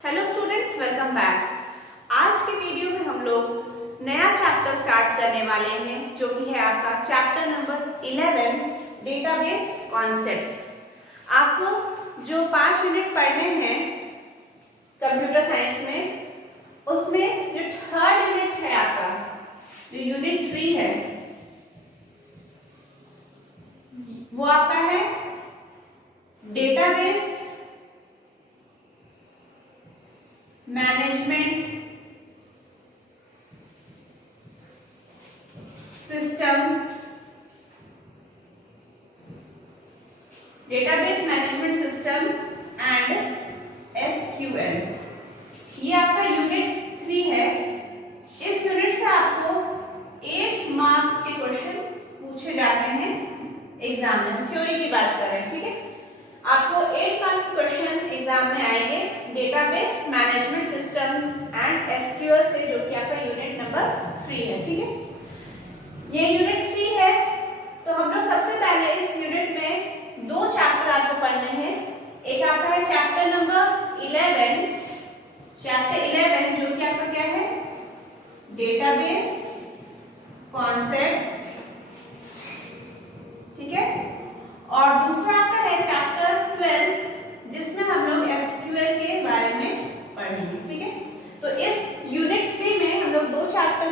Hello students, welcome back. आज के video में हम लोग नया चैप्टर स्टार्ट करने वाले हैं जो कि है आपका चैप्टर नंबर 11 डेटाबेस कॉन्सेप्ट्स। आपको जो 5 यूनिट पढ़ने हैं कंप्यूटर साइंस में, उसमें जो थर्ड यूनिट है आपका, जो यूनिट 3 है, वो आपका है database management system, database management system and SQL. ये आपका यूनिट 3 है। इस यूनिट से आपको 8 मार्क्स के क्वेश्चन पूछे जाते हैं एग्जाम में। थ्योरी की बात कर रहे हैं, ठीक है। आपको 8 मार्क्स क्वेश्चन एग्जाम में आएंगे database management systems and SQL से, जो कि आपका यूनिट नंबर 3 है, ठीक है। ये यूनिट 3 है, तो हम लोग सबसे पहले इस यूनिट में 2 चैप्टर आपको पढ़ने हैं। एक आपका है चैप्टर नंबर 11, चैप्टर 11 जो कि आपका क्या है, डेटाबेस कॉन्सेप्ट्स, ठीक है। और दूसरा आपका है चैप्टर 12 जिसमें हम लोग एसक्यूएल के बारे में पढ़ेंगे, ठीक है। तो इस यूनिट 3 में हम लोग 2 चैप्टर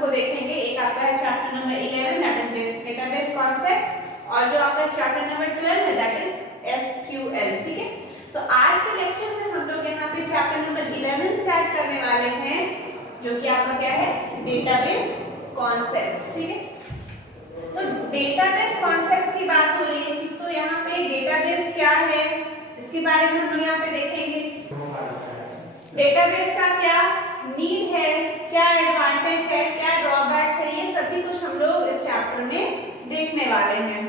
को देखेंगे। एक आपका है chapter number 11 that is database concepts, और जो आपका चैप्टर नंबर 12 है दैट इज एसक्यूएल, ठीक है। तो आज के लेक्चर में हम लोग यहाँ पे चैप्टर नंबर 11 स्टार्ट करने वाले हैं, जो कि आपका क्या है, डेटाबेस कॉन्सेप्ट्स, ठीक है। तो डेटाबेस कॉन्सेप्ट की बात हो रही है, तो यहाँ पे डेटाबेस क्या है इसके बारे में हम लोग यहाँ पे देखेंगे। डेटाबेस का क्या नीड है, क्या एडवांटेज है, क्या ड्रॉबैक्स है, ये सभी कुछ हम लोग इस चैप्टर में देखने वाले हैं।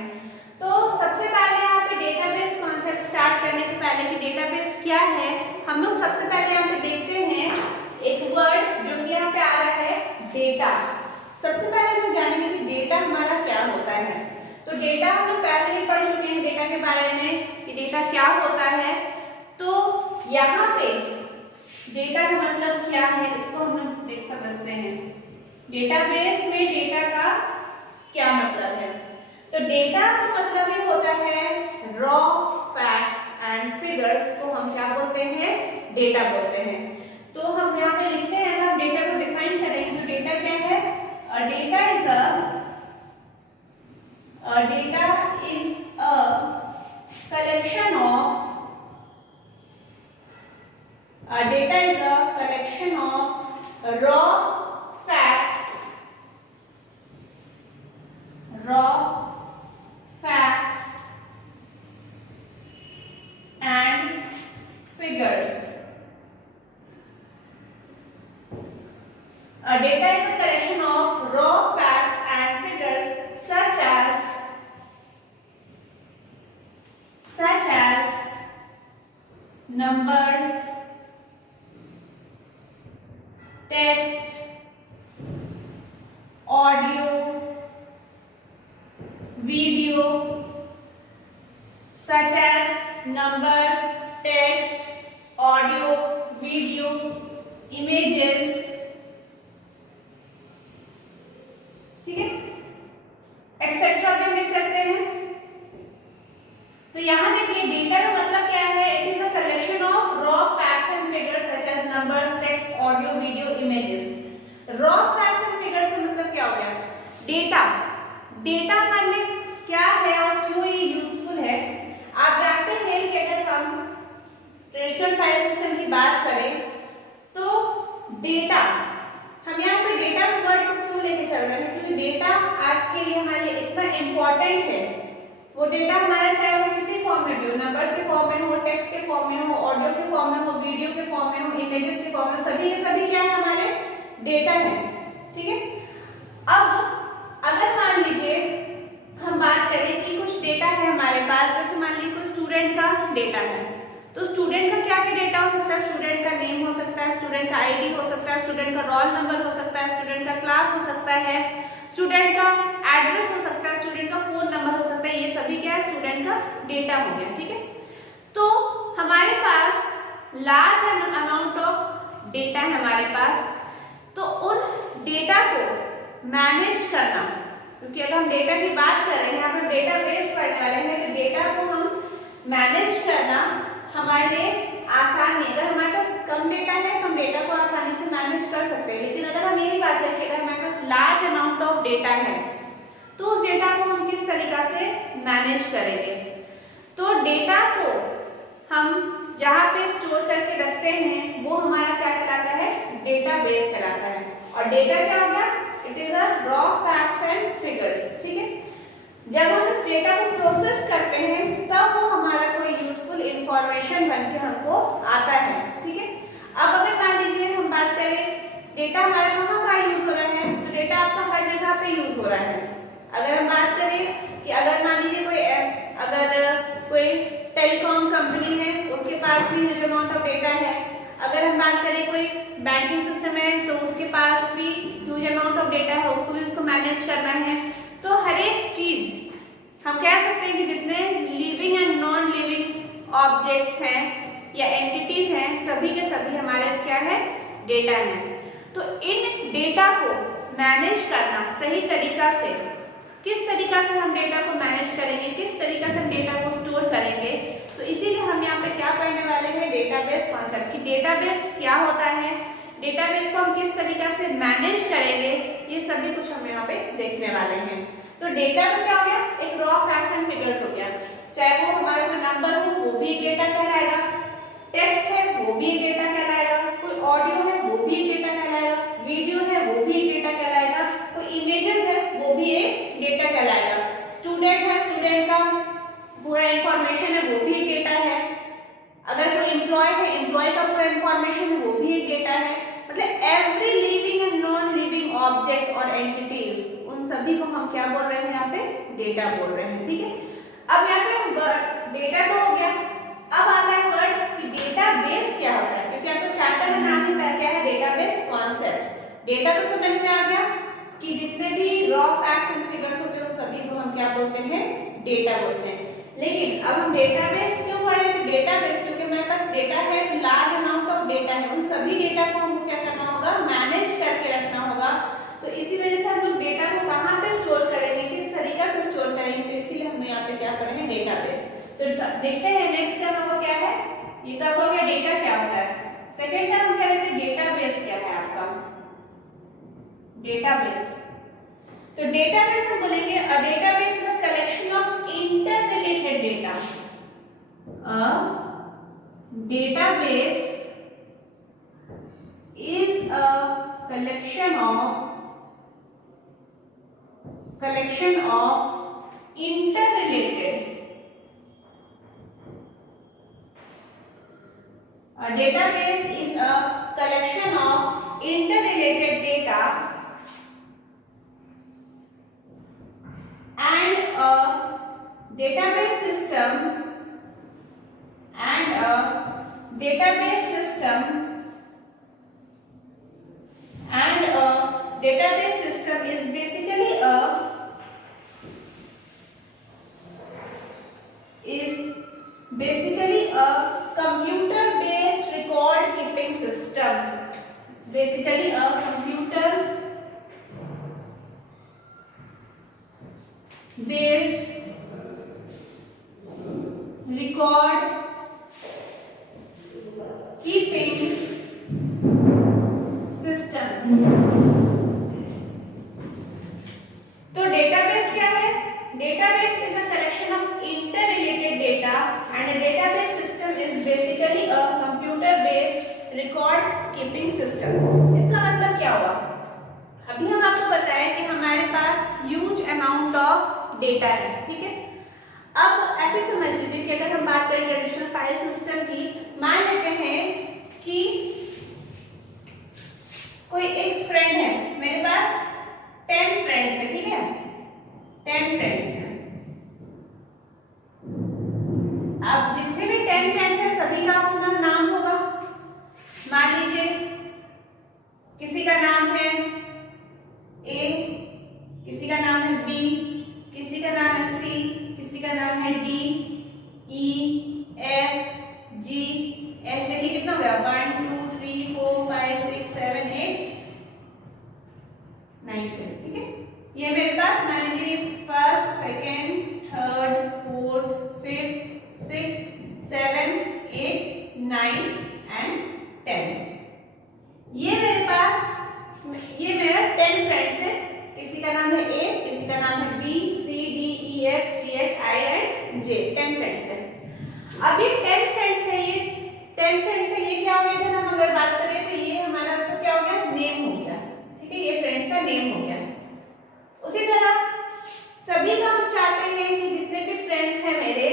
तो सबसे पहले यहाँ पे डेटाबेस कॉन्सेप्ट स्टार्ट करने के पहले कि डेटाबेस क्या है, हम लोग सबसे पहले यहाँ पे देखते हैं एक वर्ड जो कि यहाँ पे आ रहा है, डेटा। सबसे पहले हम जानेंगे कि डेटा हमारा क्या होता है। तो डेटा हम लोग पहले ही पढ़ चुके हैं डेटा के बारे में कि डेटा क्या होता है। तो यहाँ पे डेटा का मतलब क्या है इसको हम लोग देख समझते हैं। डेटाबेस में डेटा का क्या मतलब है। तो डेटा का मतलब ये होता है रॉ फैक्ट्स एंड फिगर्स को हम क्या बोलते हैं, डेटा बोलते हैं। तो हम यहाँ पे लिखते हैं, अगर हम डेटा को डिफाइन करेंगे तो डेटा क्या है, data is a collection of raw facts and figures. Data is a collection of raw facts and figures such as numbers, text, audio, video, such as number, text, audio, video, images, ठीक है, etcetera भी लिख सकते हैं। तो यहाँ देखिए data का मतलब क्या है, it is a collection of raw facts and figures such as numbers, text, audio, video, images. Raw facts and figures का मतलब क्या हो गया, डेटा। डेटा हमारे क्या है और क्यों ये यूजफुल है। आप जानते हैं कि अगर हम ट्रेडिशनल फाइल सिस्टम की बात करें तो डेटा, हम यहाँ पे डेटा वर्ड को क्यों लेके चल रहे हैं, क्योंकि डेटा आज के लिए हमारे लिए इतना इम्पोर्टेंट है। वो डेटा हमारा चाहे वो किसी फॉर्म में भी हो, नंबर्स के फॉर्म में हो, टेक्स्ट के फॉर्म में हो, ऑडियो के फॉर्म में हो, वीडियो के फॉर्म में हो, इमेजेस के फॉर्म में, सभी के सभी क्या है, हमारे डेटा है, ठीक है। अब अगर मान लीजिए हम बात करें कि कुछ डेटा है हमारे पास, जैसे मान लीजिए कुछ स्टूडेंट का डेटा है, तो स्टूडेंट का क्या क्या डेटा हो सकता है, स्टूडेंट का नेम हो सकता है, स्टूडेंट का आईडी हो सकता है, स्टूडेंट का रोल नंबर हो सकता है, स्टूडेंट का क्लास हो सकता है, स्टूडेंट का एड्रेस हो सकता है, स्टूडेंट का फोन नंबर हो सकता है। ये सभी क्या है, स्टूडेंट का डेटा हो गया, ठीक है। तो हमारे पास लार्ज अमाउंट ऑफ डेटा है हमारे पास, तो उन डेटा को मैनेज करना, क्योंकि अगर हम डेटा की बात कर रहे हैं, यहाँ पर डेटा बेस पढ़ने वाले हैं, तो डेटा को हम मैनेज करना हमारे लिए आसान नहीं। अगर हमारे पास कम डेटा है तो हम डेटा को आसानी से मैनेज कर सकते हैं, लेकिन अगर हम यही बात करें कि अगर हमारे पास लार्ज अमाउंट ऑफ डेटा है तो उस डेटा को हम किस तरीका से मैनेज करेंगे। तो डेटा को हम जहाँ पे स्टोर करके रखते हैं वो हमारा क्या कहलाता है, डेटाबेस कहलाता है। और डेटा क्या हो गया, it is a raw facts and figures, ठीक है। जब हम इस डेटा को प्रोसेस करते हैं तब वो हमारा कोई यूजफुल इंफॉर्मेशन बनके हमको आता है, ठीक है। अब अगर मान लीजिए हम बात करें डेटा हमारा कहाँ यूज हो रहा है, तो डेटा आपका हर जगह पे यूज हो रहा है। अगर हम बात करें कि अगर मान लीजिए कोई टेलीकॉम कंपनी है, उसके पास भी ह्यूज अमाउंट ऑफ डेटा है। अगर हम बात करें कोई बैंकिंग सिस्टम है तो उसके पास भी ह्यूज अमाउंट ऑफ डेटा है, उसको मैनेज करना है। तो हर एक चीज हम कह सकते हैं कि जितने living and non living objects हैं या एंटिटीज हैं, सभी के सभी हमारे क्या है, डेटा है। तो इन डेटा को मैनेज करना सही तरीका से, किस तरीका से हम डेटा को मैनेज करेंगे, किस तरीका से हम डेटा को स्टोर करेंगे, तो इसीलिए हम यहाँ पे क्या पढ़ने वाले हैं, डेटाबेस कॉन्सेप्ट। कि डेटाबेस क्या होता है, डेटाबेस को हम किस तरीका से मैनेज करेंगे, ये सभी कुछ हम यहाँ पे देखने वाले हैं। तो डेटा तो क्या हो गया, एक रॉ फैक्ट्स एंड फिगर्स हो गया। चाहे वो हमारा कोई नंबर हो वो भी एक डेटा कहलाएगा, टेक्स्ट है वो भी एक डेटा कहलाएगा, कोई ऑडियो है वो भी एक डेटा कहलाएगा, वीडियो है वो भी एक डेटा कहलाएगा, कोई इमेजेस है वो भी एक डेटा कहलाएगा, स्टूडेंट है, स्टूडेंट का पूरा इंफॉर्मेशन है वो भी एक डेटा है, अगर कोई एम्प्लॉय है, एम्प्लॉय का पूरा इंफॉर्मेशन है वो भी एक डेटा है। मतलब every living and non living objects और एंटिटीज, उन सभी को हम क्या बोल रहे हैं, यहाँ पे डेटा बोल रहे हैं, ठीक है। अब यहाँ पे डेटा तो हो गया, अब आता है वर्ड कि डेटाबेस क्या होता है, क्योंकि आपका चैप्टर में नाम ही क्या है, डेटाबेस कॉन्सेप्ट्स। डेटा तो समझ में आ गया कि जितने भी रॉ फैक्ट्स एंड फिगर्स होते हैं वो सभी को हम क्या बोलते हैं, डेटा बोलते हैं। लेकिन अब हम डेटाबेस क्यों पढ़ रहे हैं, तो डेटाबेस क्योंकि हमारे पास डेटा है, तो लार्ज अमाउंट ऑफ डेटा है, उन सभी डेटा को हमको क्या करना होगा, मैनेज करके रखना होगा। तो इसी वजह से हम लोग डेटा को कहाँ पे स्टोर करेंगे, किस तरीका से स्टोर करेंगे, तो इसीलिए हमने यहाँ पे क्या पढ़े हैं, डेटाबेस। तो देखते हैं नेक्स्ट टर्म आपको क्या है, ये तो आपको क्या डेटा क्या होता है। सेकेंड टर्म क्या लेते हैं, डेटाबेस क्या है आपका, डेटाबेस। तो डेटाबेस हम बोलेंगे a database is a collection of interrelated data. A database is a collection of interrelated. A database is a collection of interrelated data and a database system is basically a computer based record keeping system. Basically a computer based record keeping system. तो database क्या है, database is a collection of interrelated data and a database system is basically a computer based record keeping system. इसका मतलब क्या हुआ, अभी हम आपको बताएं कि हमारे पास ह्यूज अमाउंट ऑफ डेटा है, ठीक है। अब ऐसे समझ लीजिए कि अगर हम बात करें ट्रेडिशनल फाइल सिस्टम की, मान लेते हैं कि कोई एक फ्रेंड है, मेरे पास 10 फ्रेंड्स है, ठीक है, 10 फ्रेंड्स हैं। अब जितने भी 10 फ्रेंड्स हैं सभी का अपना नाम होगा। मान लीजिए किसी का नाम है ए, किसी का नाम है बी, किसी का नाम है सी, किसी का नाम है D, E, F, G, H देखिए कितना हो गया 1 2 3 4 5 6 7 8 9 10, ठीक है। ये मेरे पास मान लीजिए first second third fourth fifth six 7 8 9 and 10। ये मेरे पास ये मेरा 10 फ्रेंड्स है। किसी का नाम है ए, किसी का नाम है B, C, D, E, F, G, H, I and J. 10 friends है। अब ये 10 फ्रेंड्स है, ये 10 फ्रेंड्स है, ये क्या हो गया था, हम अगर बात करें तो ये हमारा उसका क्या हो गया, नेम हो गया, ठीक है। ये फ्रेंड्स का नेम हो गया। उसी तरह सभी का हम चाहते हैं कि जितने भी फ्रेंड्स हैं मेरे,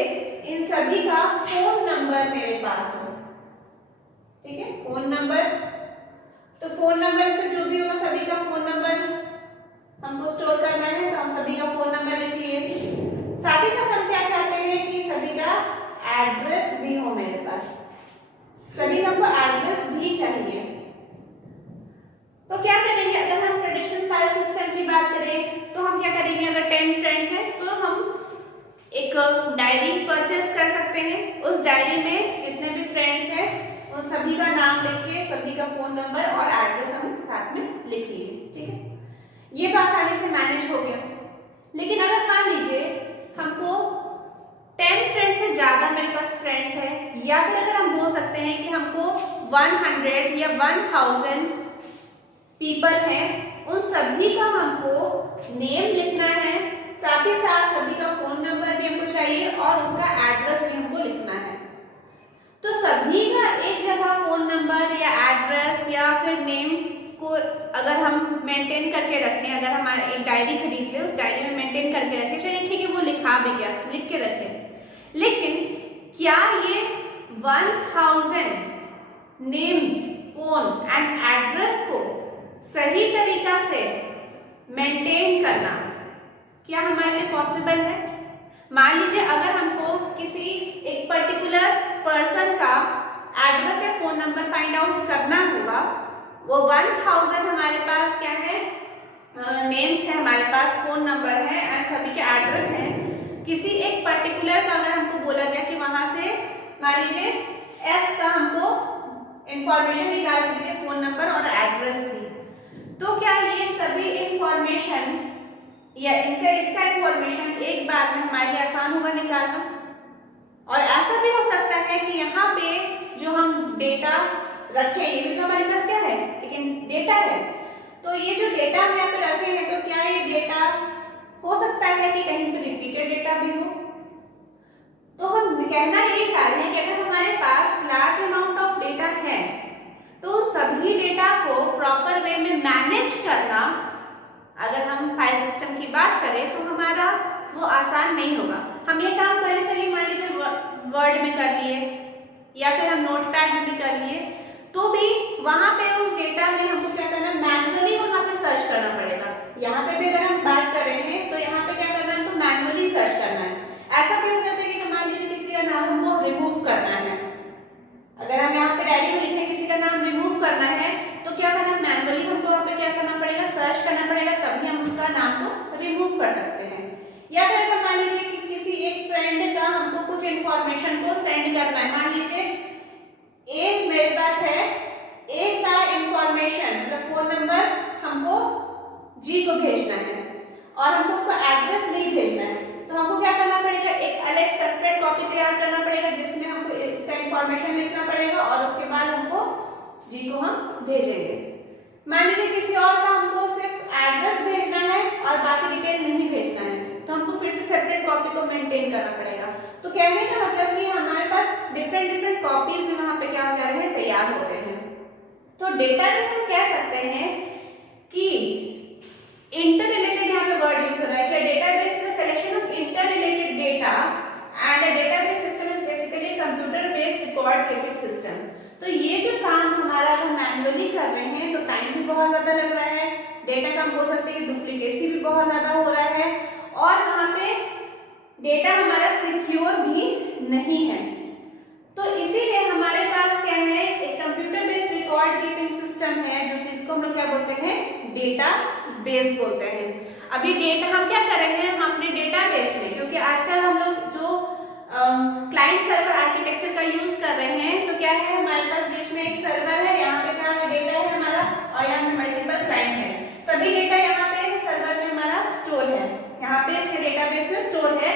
इन सभी का फोन नंबर मेरे पास हो, ठीक है। फोन नंबर, तो फोन नंबर इसमें जो भी हो सभी का फोन नंबर हमको स्टोर करना है, तो हम सभी का फोन नंबर लिख लिए। साथ ही साथ हम क्या चाहते हैं कि सभी का एड्रेस भी हो मेरे पास, सभी का हमको एड्रेस भी चाहिए। तो क्या करेंगे, अगर हम ट्रेडिशनल फाइल सिस्टम की बात करें तो हम क्या करेंगे, अगर 10 फ्रेंड्स हैं तो हम एक डायरी परचेस कर सकते हैं। उस डायरी में जितने भी फ्रेंड्स हैं उन सभी का नाम लेके सभी का फोन नंबर और एड्रेस हम साथ में लिख लिए, ठीक है। ये तो आसानी से मैनेज हो गया। लेकिन अगर मान लीजिए हमको 10 फ्रेंड्स से ज्यादा मेरे पास फ्रेंड्स है, या फिर अगर हम बोल सकते हैं कि हमको 100 या 1000 पीपल हैं, उन सभी का हमको नेम लिखना है, साथ ही साथ सभी का फोन नंबर भी हमको चाहिए और उसका एड्रेस भी हमको लिखना है। तो सभी का एक जगह फोन नंबर या एड्रेस या फिर नेम को अगर हम मेंटेन करके रखें, अगर हमारे एक डायरी खरीद ले, उस डायरी में मेंटेन करके रखें, चलिए ठीक है वो लिखा भी गया, लिख के रखें। लेकिन क्या ये 1000 नेम्स, फोन एंड एड्रेस को सही तरीका से मेंटेन करना क्या हमारे लिए पॉसिबल है? मान लीजिए अगर हमको किसी एक पर्टिकुलर पर्सन का एड्रेस या फोन नंबर फाइंड आउट करना होगा, वो 1000 हमारे पास क्या है, नेम्स है हमारे पास, फोन नंबर है एंड सभी के एड्रेस हैं। किसी एक पर्टिकुलर का अगर हमको बोला गया कि वहां से मान लीजिए एफ का हमको इंफॉर्मेशन निकाल के दीजिए, फोन नंबर और एड्रेस भी, तो क्या ये सभी इंफॉर्मेशन या इसका इंफॉर्मेशन एक बार में हमारे लिए आसान होगा निकालना? और ऐसा भी हो सकता है कि यहाँ पे जो हम डेटा रखे, ये भी तो हमारे पास क्या है, लेकिन डेटा है। तो ये जो डेटा हम यहाँ पे रखे हैं, तो क्या ये डेटा हो सकता है कि कहीं पे रिपीटेड डेटा भी हो? तो हम कहना ये चाह रहे हैं कि अगर हमारे पास लार्ज अमाउंट ऑफ डेटा है तो सभी डेटा को प्रॉपर वे में मैनेज करना, अगर हम फाइल सिस्टम की बात करें तो हमारा वो आसान नहीं होगा। हम ये काम पहले चलिए मान लीजिए वर्ड में कर लिए या फिर हम नोटपैड में भी कर लिए, तो भी वहां पे उस डेटा में हमको क्या करना, मैनुअली वहां पे सर्च करना पड़ेगा। यहाँ पे भी अगर हम बात कर रहे हैं तो यहाँ पे क्या करना है, हमको मैनुअली सर्च करना है। ऐसा भी हो सकता है कि मान लीजिए किसी का नाम हमको रिमूव करना है, अगर हम यहाँ पे डायरी में लिखें किसी का नाम रिमूव करना है तो क्या करना है, मैनुअली हमको वहाँ पे क्या करना पड़ेगा, सर्च करना पड़ेगा, तभी हम उसका नाम को रिमूव कर सकते हैं। या फिर अगर मान लीजिए कि किसी एक फ्रेंड का हमको कुछ इंफॉर्मेशन को सेंड करना है, मान लीजिए एक मेरे पास है, एक का इंफॉर्मेशन मतलब फोन नंबर हमको जी को भेजना है और हमको उसका एड्रेस नहीं भेजना है, तो हमको क्या करना पड़ेगा, एक अलग सेपरेट कॉपी तैयार करना पड़ेगा जिसमें हमको इसका इंफॉर्मेशन लिखना पड़ेगा और उसके बाद हमको जी को हम भेजेंगे। मान लीजिए किसी और का हमको सिर्फ एड्रेस भेजना है और बाकी डिटेल नहीं भेजना है, तो हमको फिर से सेपरेट कॉपी को मेंटेन करना पड़ेगा। तो कहने का मतलब कि हमारे पास डिफरेंट कॉपीज भी वहां पे क्या हो जा रहे हैं, तैयार हो रहे हैं। तो डेटाबेस हम कह सकते हैं कि इंटर रिलेटेड यहाँ पे वर्ड यूज हो रहा है कि database is a collection of inter related data and a database system is basically computer based record keeping system. तो ये जो काम हमारा हम मैनुअली कर रहे हैं तो टाइम भी बहुत ज्यादा लग रहा है, डेटा कम हो सकती है, डुप्लीकेसी भी बहुत ज्यादा हो रहा है और वहां पे डेटा हमारा सिक्योर भी नहीं है। तो इसीलिए हमारे पास क्या है, एक computer based record keeping system है जो कि इसको हम लोग क्या बोलते हैं, डेटा बेस बोलते हैं। अभी डेटा हम क्या कर रहे हैं, हम अपने डेटा बेस में, क्योंकि आजकल हम लोग जो क्लाइंट सर्वर आर्किटेक्चर का यूज कर रहे हैं, तो क्या है हमारे पास बीच में एक सर्वर है, यहाँ पे क्या है डेटा है हमारा, और यहाँ पे मल्टीपल क्लाइंट है। सभी डेटा यहाँ पे सर्वर में हमारा स्टोर है, यहाँ पे इस डेटाबेस में स्टोर है।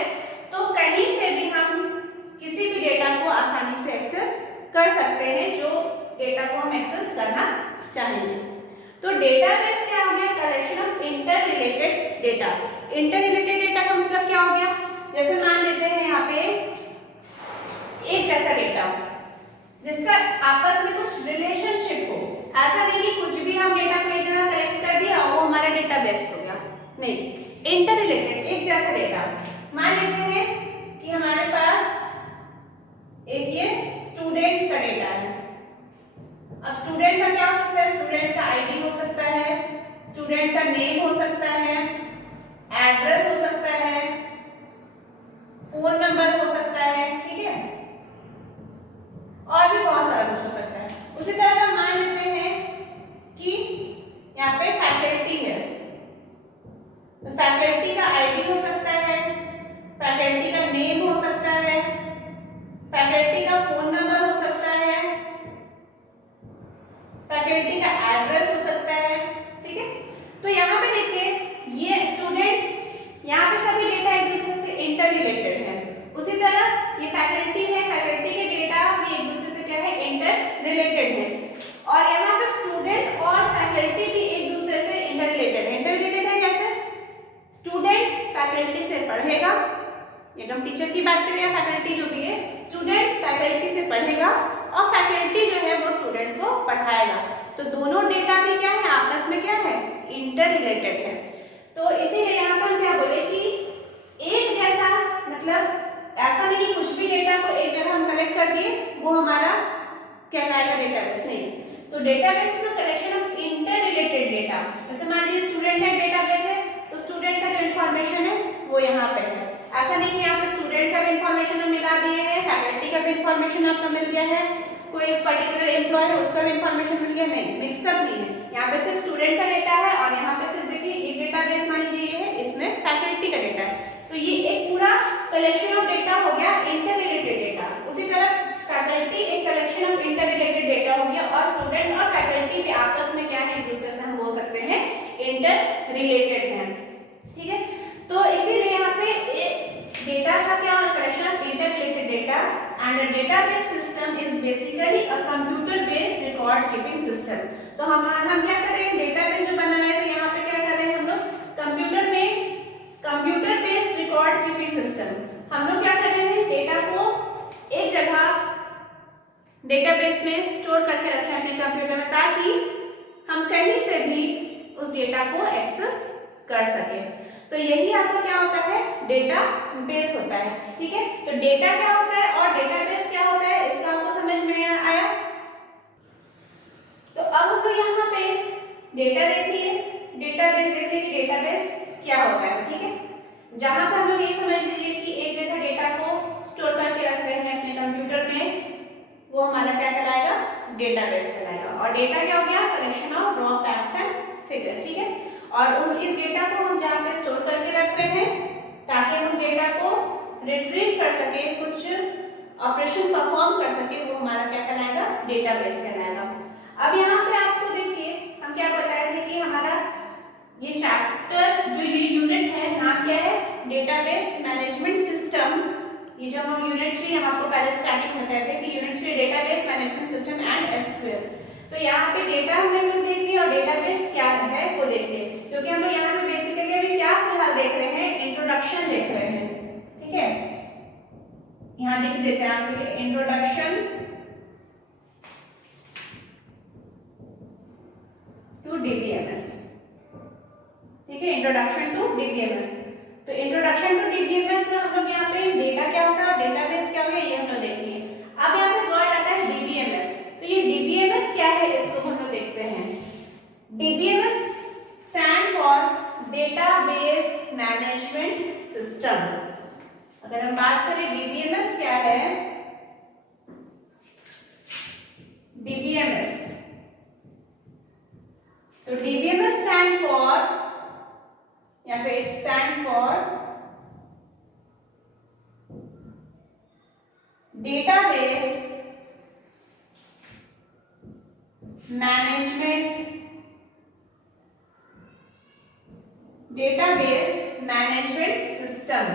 तो कहीं से भी हम किसी भी डेटा को आसानी से एक्सेस कर सकते हैं, जो डेटा को हम एक्सेस करना चाहेंगे। तो डेटाबेस क्या हो गया, collection of inter related data. Inter related data का मतलब क्या हो गया, जैसे मान लेते हैं यहाँ पे एक जैसा डेटा जिसका आपस में कुछ रिलेशनशिप हो। ऐसा नहीं कि कुछ भी हम डेटा को एक जगह कलेक्ट कर दिया और वो हमारा डेटाबेस हो गया, नहीं। इंटर रिलेटेड एक जैसा डेटा, मान लेते हैं कि हमारे पास एक ये स्टूडेंट का डेटा है। अब स्टूडेंट का क्या हो सकता है, स्टूडेंट का आईडी हो सकता है, स्टूडेंट का नेम हो सकता है, एड्रेस हो सकता है, फोन नंबर हो सकता है, ठीक है, और भी बहुत सारा कुछ हो सकता है। उसी तरह का मान लेते हैं कि यहाँ पे फैकल्टी है, तो फैकल्टी का आईडी हो सकता है, फैकल्टी का नेम हो सकता है, फैकल्टी का फोन नंबर हो सकता है, फैकल्टी का एड्रेस हो सकता है, ठीक है। तो यहाँ पे देखिए ये स्टूडेंट, यहाँ पे सभी डेटा एक दूसरे से इंटर रिलेटेड है। उसी तरह ये फैकल्टी है, फैकल्टी के डेटा भी एक दूसरे से क्या है, इंटर रिलेटेड है। और यहाँ पे स्टूडेंट और फैकल्टी भी एक दूसरे से इंटर रिलेटेड है। इंटर रिलेटेड है कैसे, स्टूडेंट फैकल्टी से पढ़ेगा, एकदम टीचर की बात करें या फैकल्टी जो भी है, स्टूडेंट फैकल्टी से पढ़ेगा और फैकल्टी जो है वो स्टूडेंट को पढ़ाएगा। तो दोनों डेटा भी क्या है, आपस में क्या है, इंटर रिलेटेड है। तो इसीलिए यहाँ पर क्या बोले कि एक जैसा, मतलब ऐसा नहीं कि कुछ भी डेटा को एक जगह हम कलेक्ट कर दिए वो हमारा कहलाएगा डेटाबेस, नहीं। तो database is a collection of inter related data. जैसे मान लीजिए स्टूडेंट है, डेटाबेस है, तो स्टूडेंट का जो इन्फॉर्मेशन है वो यहाँ पे है। ऐसा नहीं कि यहाँ पे स्टूडेंट का भी इन्फॉर्मेशन हम मिला दिए हैं, फैकल्टी का भी इन्फॉर्मेशन आपका मिल गया है, कोई पर्टिकुलर एम्प्लॉय है उसका भी इन्फॉर्मेशन मिल गया, नहीं, मिक्सअप नहीं है। यहाँ पे सिर्फ स्टूडेंट का डेटा है और यहाँ पे सिर्फ देखिए एक डेटाबेस मान लीजिए ये है, इसमें फैकल्टी का डेटा है। तो ये एक पूरा कलेक्शन ऑफ डेटा हो गया, इंटर रिलेटेड डेटा। उसी तरह फैकल्टी एक collection of inter related data हो गया, और स्टूडेंट और फैकल्टी भी आपस में क्या है, एक दूसरे से हम बोल सकते हैं इंटर रिलेटेड है, ठीक है। तो इसीलिए यहाँ पे डेटा का क्या, collection of inter related data and a database system is basically a computer based record keeping system. तो हम क्या कर रहे हैं, डेटाबेस जो बना रहे हैं, तो यहाँ पे क्या कर रहे हैं हम लोग, कंप्यूटर में computer based record keeping system. हम लोग क्या कर रहे हैं, डेटा को एक जगह डेटाबेस में स्टोर करके रखें अपने कंप्यूटर में, ताकि हम कहीं से भी उस डेटा को एक्सेस कर सके। तो यही आपका क्या होता है, डेटा बेस होता है, ठीक है। तो डेटा क्या होता है और डेटाबेस क्या होता है, इसका आपको समझ में आया। तो अब हम लोग यहाँ पे डेटा देख लिए, डेटाबेस देख लिए कि डेटाबेस क्या होता है, ठीक है। जहां पर हम लोग ये समझ लीजिए कि एक जगह डेटा को स्टोर करके रख रहे हैं अपने कंप्यूटर में, वो हमारा क्या कहलाएगा, डेटाबेस कहलाएगा। और डेटा क्या हो गया, collection of raw facts and figure, ठीक है। और इस डेटा को हम जहाँ पे स्टोर करके रख रहे हैं, ताकि हम उस डेटा को रिट्रीव कर सके, कुछ ऑपरेशन परफॉर्म कर सके, वो हमारा क्या कहलाएगा, डेटाबेस कहलाएगा। अब यहाँ पे आपको देखिए हम क्या बताए थे कि हमारा ये चैप्टर जो ये यूनिट है, नाम क्या है, डेटाबेस मैनेजमेंट सिस्टम। ये जो हम यूनिट 3 हम आपको पहले स्टार्टिंग में बताए थे कि unit 3 database management system and SQL. तो यहाँ पे डेटा हमने देख लिया और डेटाबेस क्या है वो देख लिए, क्योंकि हम लोग यहाँ पे बेसिकली अभी क्या फिलहाल देख रहे हैं, इंट्रोडक्शन देख रहे हैं, ठीक है। यहाँ लिख देते हैं आपके इंट्रोडक्शन टू डीबीएमएस, ठीक है, इंट्रोडक्शन टू डीबीएमएस। तो इंट्रोडक्शन टू डीबीएमएस में हम लोग यहाँ पे डेटा क्या होता है, डेटाबेस क्या होगा, ये हम लोग देख लिए। अब यहाँ पे वर्ड आता है डीबीएमएस। तो ये डीबीएमएस क्या है, इसको हम लोग देखते हैं। DBMS stand for database management system. अगर हम बात करें डीबीएमएस क्या है, डीबीएमएस, तो डीबीएमएस स्टैंड फॉर, यहाँ पे it stand for database management system.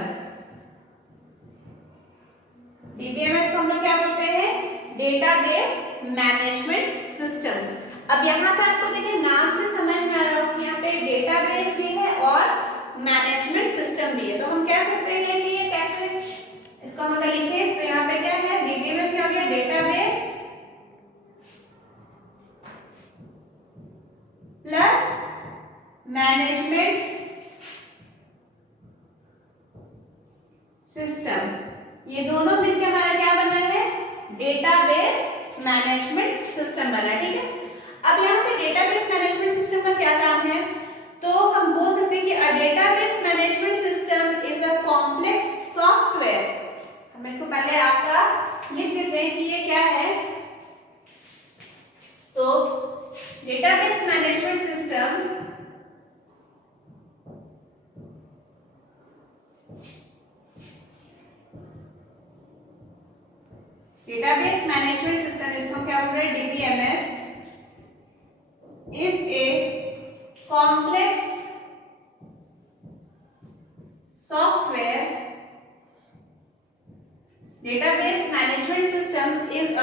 DBMS को हम लोग क्या बोलते हैं? Database management system. अब यहाँ पे आपको देखिए नाम से समझ में आ रहा हो कि यहाँ पे डेटाबेस भी है और मैनेजमेंट सिस्टम भी है। तो हम कह सकते हैं कि ये कैसे, इसको हम अगर लिखें तो यहाँ पे क्या है, डीबीएमएस क्या हो गया? डेटाबेस प्लस मैनेजमेंट सिस्टम, ये दोनों मिलकर हमारा क्या बना है? डेटाबेस मैनेजमेंट सिस्टम बना। ठीक है, अब यहाँ पे डेटाबेस मैनेजमेंट सिस्टम का क्या काम है? तो हम बोल सकते हैं कि a database management system is a complex software. हम इसको पहले आपका लिख देते हैं कि ये क्या है। तो डेटाबेस मैनेजमेंट सिस्टम जिसको क्या बोल रहे हैं? DBMS is a complex software. Database management system is a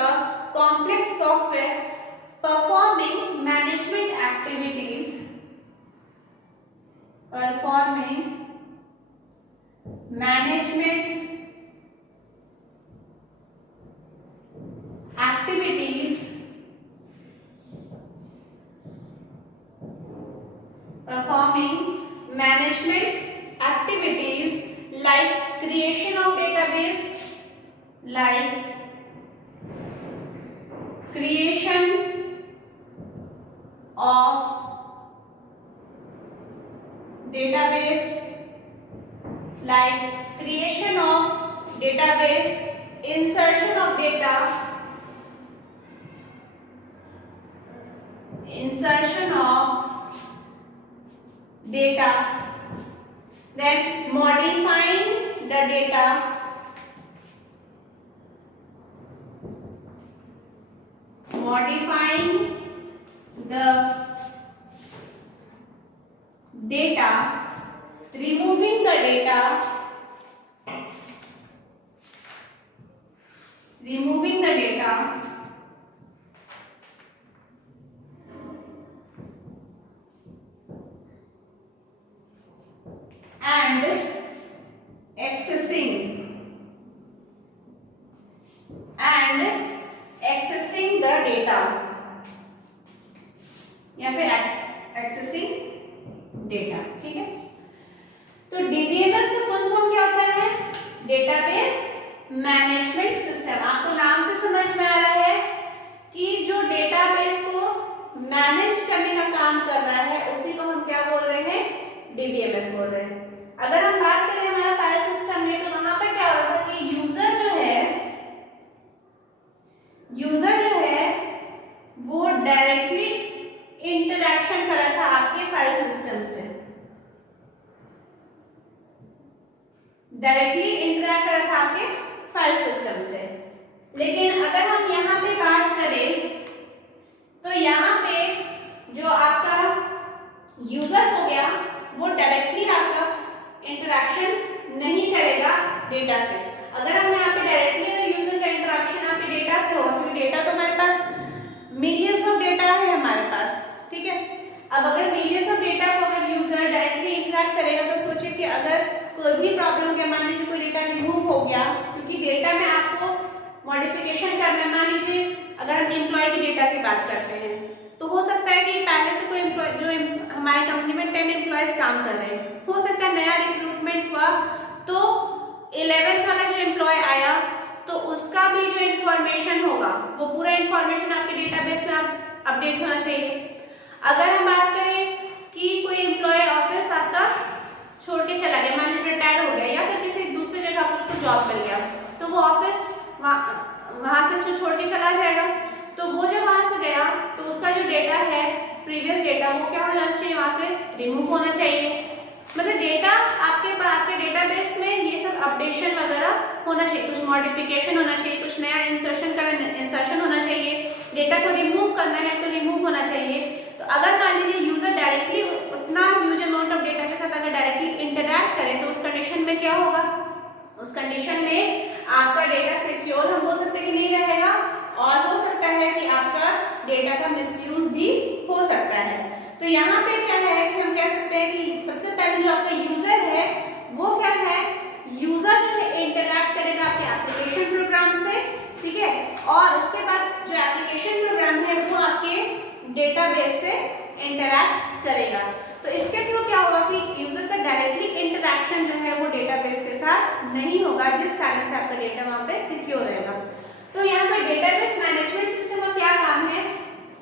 complex software performing management activities like creation of database, insertion of data, then modifying the data, removing the data, and accessing the data, या फिर accessing data। ठीक है, तो DBMS का full form क्या होता है? Database management system. आपको नाम से समझ में आ रहा है कि जो डेटाबेस को मैनेज करने का काम कर रहा है उसी को हम क्या बोल रहे हैं? डीबीएमएस बोल रहे हैं। अगर हम बात करें हमारा फाइल सिस्टम में, तो वहां पे क्या होता है कि यूजर जो है वो डायरेक्टली इंटरेक्शन कर रहा था आपके फाइल सिस्टम से, लेकिन अगर हम यहाँ पे बात करें तो यहाँ पे जो आपका यूजर हो गया वो डायरेक्टली आपका इंटरेक्शन नहीं करेगा डेटा से। अगर हम यहाँ पे डायरेक्टली यूजर का इंटरेक्शन आपके डेटा से होगा, क्योंकि डेटा तो हमारे पास मिलियंस ऑफ डेटा है हमारे पास। ठीक है, अब अगर मिलियंस ऑफ डेटा को अगर यूजर डायरेक्टली इंटरेक्ट करेगा तो सोचिए कि अगर कोई भी प्रॉब्लम के, मान लीजिए कोई डेटा रिमूव हो गया, क्योंकि डेटा में आपको मॉडिफिकेशन करना है। मान लीजिए अगर हम एम्प्लॉय की डेटा की बात करते हैं तो हो सकता है कि पहले से कोई एम्प्लॉय, जो हमारी कंपनी में 10 एम्प्लॉयज काम कर रहे हैं, हो सकता है नया रिक्रूटमेंट हुआ तो 11th वाला जो एम्प्लॉय आया तो उसका भी जो इंफॉर्मेशन होगा वो पूरा इंफॉर्मेशन आपके डेटाबेस में अपडेट होना चाहिए। अगर हम बात करें कि कोई एम्प्लॉय ऑफिस आपका छोड़ के चला गया, मान लीजिए रिटायर हो गया या फिर किसी दूसरी जगह पर उसको जॉब मिल गया, तो वो ऑफिस वहां से छोड़ के चला जाएगा। तो वो जब वहां से गया तो उसका जो डेटा है, प्रीवियस डेटा, वो क्या होना चाहिए? वहां से रिमूव होना चाहिए। मतलब डेटा आपके डेटाबेस में ये सब अपडेशन वगैरह होना चाहिए, कुछ मॉडिफिकेशन होना चाहिए, कुछ नया इंसर्शन होना चाहिए, डेटा को रिमूव करना है तो रिमूव होना चाहिए। तो अगर मान लीजिए यूजर डायरेक्टली उतना ह्यूज अमाउंट ऑफ डेटा के साथ अगर डायरेक्टली इंटरैक्ट करे तो उस कंडीशन में क्या होगा, उस कंडीशन में आपका डेटा सिक्योर हम बोल सकते कि नहीं रहेगा, और हो सकता है कि आपका डेटा का मिसयूज भी हो सकता है। तो यहाँ पे क्या है कि हम कह सकते हैं कि सबसे पहले जो आपका यूजर है वो क्या है, यूजर जो है इंटरैक्ट करेगा आपके एप्लीकेशन प्रोग्राम से, ठीक है, और उसके बाद जो एप्लीकेशन प्रोग्राम है वो आपके डेटाबेस से इंटरैक्ट करेगा। तो इसके थ्रू क्या होगा कि यूजर का डायरेक्टली इंटरैक्शन जो है वो डेटाबेस के साथ नहीं होगा, जिस कारण से आपका डेटा वहां पे सिक्योर रहेगा। तो यहाँ पे डेटाबेस मैनेजमेंट सिस्टम का क्या काम है,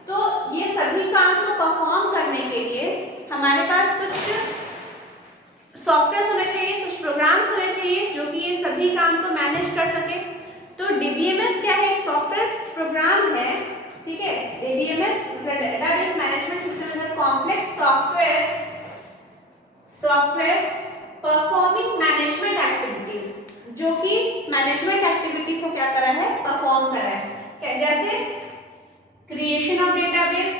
तो ये सभी काम को परफॉर्म करने के लिए हमारे पास कुछ सॉफ्टवेयर होने चाहिए, कुछ प्रोग्राम्स होने चाहिए जो कि ये सभी काम को मैनेज कर सके। तो डीबीएमएस क्या है, एक सॉफ्टवेयर प्रोग्राम है, ठीक है। DBMS database management system is a complex software performing management activities, जो कि मैनेजमेंट एक्टिविटीज को क्या कर रहा है, परफॉर्म कर रहा है। जैसे क्रिएशन ऑफ डेटाबेस,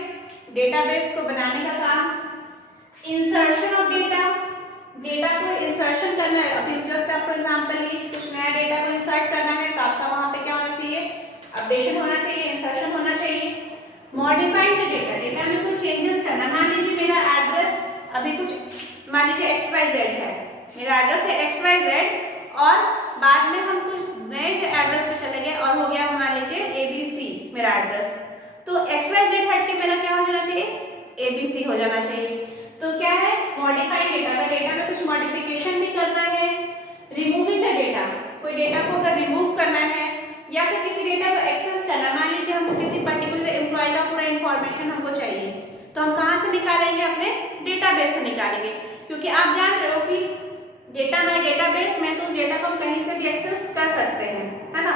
डेटाबेस को बनाने का काम, इंसर्शन ऑफ डेटा, डेटा को इंसर्शन करना है। अभी जस्ट आपको एग्जांपल ली, कुछ नया डेटा को इंसर्ट करना है तो आपका वहां पे क्या होना चाहिए, अपडेशन होना चाहिए, इंसर्शन होना चाहिए। मॉडिफाइंग द डेटा, डेटा में कोई चेंजेस करना, मान लीजिए मेरा एड्रेस अभी कुछ मान लीजिए XYZ है, मेरा एड्रेस है XYZ और बाद में हम कुछ नए जो एड्रेस पे चले गए और हो गया मान लीजिए ABC मेरा एड्रेस, तो XYZ हट के मेरा क्या हो जाना चाहिए, ABC हो जाना चाहिए। तो क्या है, मॉडिफाइंग डेटा, अगर डेटा में कुछ मॉडिफिकेशन भी करना है। रिमूविंग द डेटा, कोई डेटा को अगर रिमूव करना है या फिर किसी डेटा को एक्सेस करना, मान लीजिए हमको किसी पर्टिकुलर एम्प्लॉय का पूरा इंफॉर्मेशन हमको चाहिए, तो हम कहाँ से निकालेंगे, अपने डेटाबेस से निकालेंगे, क्योंकि आप जान रहे हो कि डेटा हमारे डेटाबेस में, तो डेटा को हम कहीं से भी एक्सेस कर सकते हैं, है ना।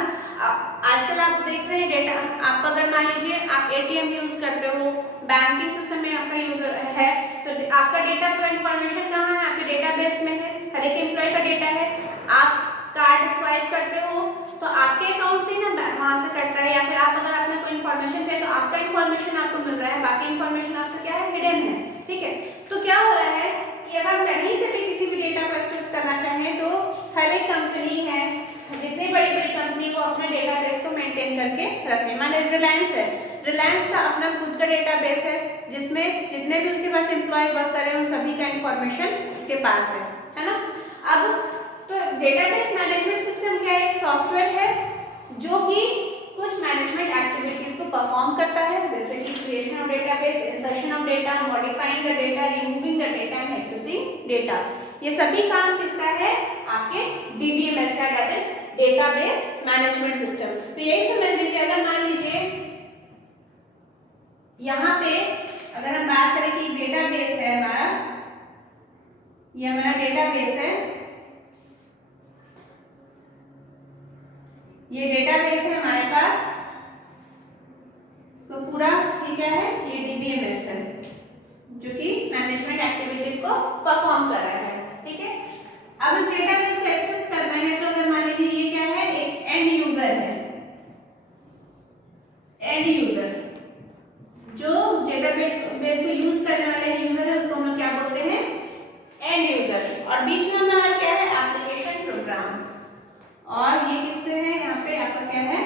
आजकल आप देख रहे हैं डेटा, आप अगर मान लीजिए आप ATM यूज करते हो, बैंकिंग सिस्टम में आपका यूजर है, तो आपका डेटा पूरा इंफॉर्मेशन कहाँ है, आपके डेटाबेस में है, हर एक एम्प्लॉय का डेटा है। आप कार्ड स्वाइप करते हो तो आपके अकाउंट से ना वहां से कटता है, या फिर आप अगर आपने कोई इन्फॉर्मेशन चाहिए तो आपका इन्फॉर्मेशन आपको मिल रहा है, बाकी इन्फॉर्मेशन आपसे क्या है, हिडन है, ठीक है। तो क्या हो रहा है कि अगर हम कहीं से भी किसी भी डेटा को एक्सेस करना चाहें तो हर एक कंपनी है, जितनी बड़ी बड़ी कंपनी वो अपने डेटाबेस को मेंटेन करके रखते हैं। मान लीजिए रिलायंस है, रिलायंस का अपना खुद का डेटाबेस है जिसमें जितने भी उसके पास एम्प्लॉय वर्क कर रहे हैं उन सभी का इंफॉर्मेशन उसके पास है ना। अब तो डेटाबेस मैनेजमेंट सिस्टम क्या है, एक सॉफ्टवेयर है जो कि कुछ मैनेजमेंट एक्टिविटीज को परफॉर्म करता है, जैसे कि creation of database, insertion of data, modifying the data, removing the data and accessing data. ये सभी काम किसका है, आपके डीबीएमएस का, that is database management system. तो यही समझ लीजिए, अगर मान लीजिए यहाँ पे अगर हम बात करें कि डेटाबेस है हमारा, ये हमारा डेटाबेस है, ये डेटाबेस है हमारे पास, तो पूरा ये क्या है, ये डीबीएमएस है जो कि मैनेजमेंट एक्टिविटीज को परफॉर्म कर रहा है, ठीक है। अब इस डेटाबेस को एक्सेस करना है तो अगर मान लीजिए ये क्या है, एक एंड यूजर है, एंड यूजर जो डेटाबेस को यूज करने वाले यूजर है उसको हम लोग क्या बोलते हैं, एंड यूजर। और बीच में हमारा क्या है, एप्लीकेशन प्रोग्राम, और ये किससे है, यहाँ पे आपका क्या है,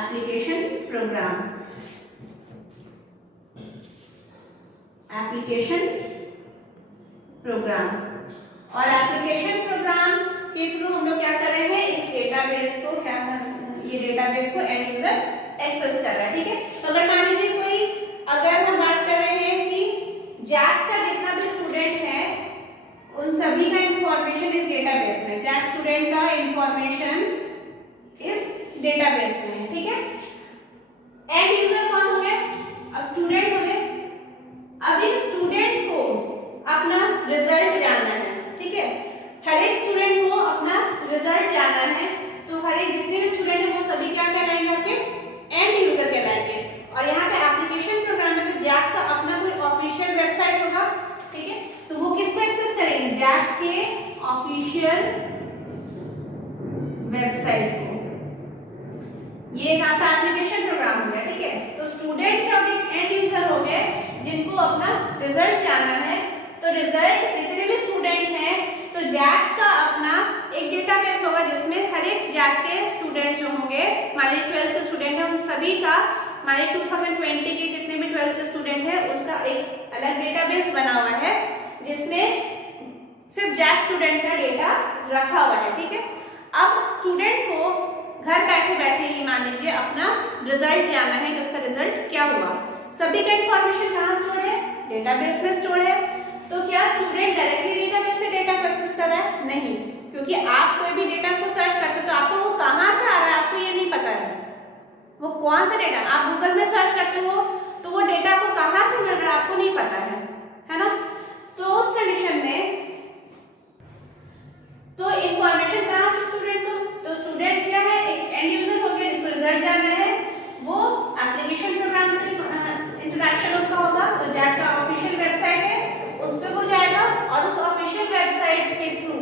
एप्लीकेशन प्रोग्राम, एप्लीकेशन प्रोग्राम। और एप्लीकेशन प्रोग्राम के थ्रू हम लोग क्या कर रहे हैं, इस डेटाबेस को क्या, ये डेटाबेस को एंड यूजर एक्सेस कर रहा है, ठीक है। तो अगर मान लीजिए कोई, अगर हम बात कर रहे हैं कि जैक का जितना भी स्टूडेंट है उन सभी का इंफॉर्मेशन इस डेटाबेस में, जैक स्टूडेंट का इंफॉर्मेशन इस डेटाबेस में है, ठीक है। एंड यूजर कौन हो गया, अब स्टूडेंट हो गए। अब एक स्टूडेंट को अपना रिजल्ट जानना है, ठीक है, हर एक स्टूडेंट को अपना रिजल्ट जानना है, तो हर एक जितने भी स्टूडेंट हैं वो सभी क्या कहलाएंगे, आपके एंड यूजर कहलाएंगे। और यहाँ पे एप्लीकेशन प्रोग्राम में तो जैक का अपना कोई ऑफिशियल वेबसाइट होगा, ठीक है, तो वो किसको एक्सेस करेंगे, जैक के ऑफिशियल वेबसाइट आपका एप्लीकेशन प्रोग्राम हो गया, ठीक है। तो स्टूडेंट क्या हो गए, एंड यूजर हो गए, जिनको अपना रिजल्ट जानना है। तो रिजल्ट जितने भी स्टूडेंट हैं, तो जैक का अपना एक डेटाबेस होगा जिसमें हर एक जैक के स्टूडेंट जो होंगे, मान लीजिए 12th के स्टूडेंट हैं, उन सभी का मान लीजिए 2020 के जितने भी 12th के स्टूडेंट हैं उसका एक अलग डेटाबेस बना हुआ है जिसमें सिर्फ जैक स्टूडेंट का डेटा रखा हुआ है, ठीक है। अब स्टूडेंट को घर बैठे बैठे ही मान लीजिए अपना रिजल्ट जानना है कि उसका रिजल्ट क्या हुआ। सभी का इंफॉर्मेशन कहाँ स्टोर है, डेटाबेस में स्टोर है। तो क्या स्टूडेंट डायरेक्टली डेटाबेस से डेटा को एक्सेस कर रहा है? नहीं, क्योंकि आप कोई भी डेटा को सर्च करते हो तो आपको वो कहाँ से आ रहा है आपको ये नहीं पता है, वो कौन सा डेटा। आप गूगल में सर्च करते हो तो वो डेटा को कहाँ से मिल रहा है आपको नहीं पता है ना। तो उस कंडीशन में तो इंफॉर्मेशन कहाँ से स्टूडेंट को, तो स्टूडेंट क्या है, एक एंड यूजर हो गया जिसको रिजल्ट जानना है, वो एप्लीकेशन प्रोग्राम से इंटरेक्शन उसका होगा। तो जैक का ऑफिशियल वेबसाइट है उस पर वो जाएगा और उस ऑफिशियल वेबसाइट के थ्रू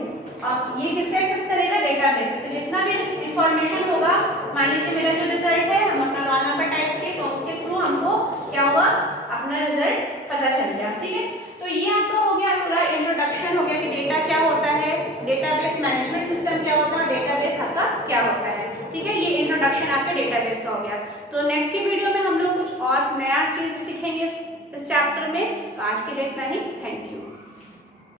आप ये किससे एक्सेस करेगा, डेटाबेस से। तो जितना भी इंफॉर्मेशन होगा, मान लीजिए मेरा जो रिजल्ट है, हम अपना रोल नंबर टाइप किए तो उसके थ्रू हमको क्या हुआ, अपना रिजल्ट पता चल गया, ठीक है। तो ये आपका हो गया पूरा इंट्रोडक्शन हो गया कि डेटा क्या होता है, डेटाबेस मैनेजमेंट सिस्टम क्या होता है, डेटाबेस आपका क्या होता है, ठीक है। ये इंट्रोडक्शन आपका डेटाबेस का हो गया। तो नेक्स्ट की वीडियो में हम लोग कुछ और नया चीज सीखेंगे इस चैप्टर में। तो आज के लिए इतना ही, थैंक यू।